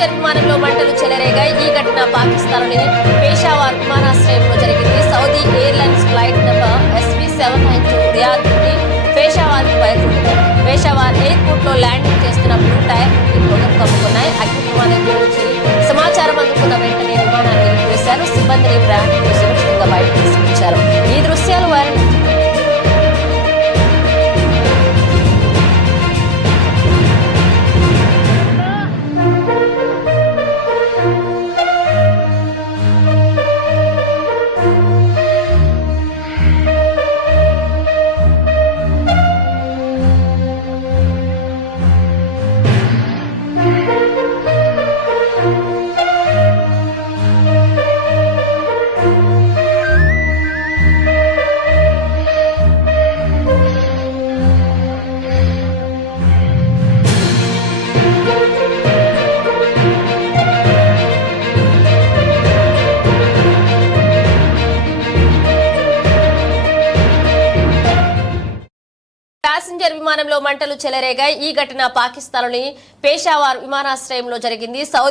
Passenger విమానంలో మంటలు చెలరేగాయి. ఈ ఘటన పాకిస్తాన్లోని పేషావర్ విమానాశ్రయంలో జరిగింది. Saudi airlines flight number SV792 Riyadh నుండి పేషావర్కు బయలుదేరింది. పేషావర్ ఎయిర్పోర్ట్ లో ల్యాండింగ్ చేస్తున్నప్పుడు టైర్ పొగలు కమ్ముకున్నాయి. అగ్ని ప్రమాదం గురించి సమాచారం అందుకున్న వెంటనే విమానాన్ని నిలిపివేశారు. సిబ్బందిని ప్రయాణికులు సురక్షితంగా బయటకు తీసుకొచ్చారు. ఈ దృశ్యాలు వైరల్ ప్యాసింజర్ విమానంలో మంటలు చెలరేగాయి. ఈ ఘటన పాకిస్తాన్లోని పేషావర్ విమానాశ్రయంలో జరిగింది. సౌదీ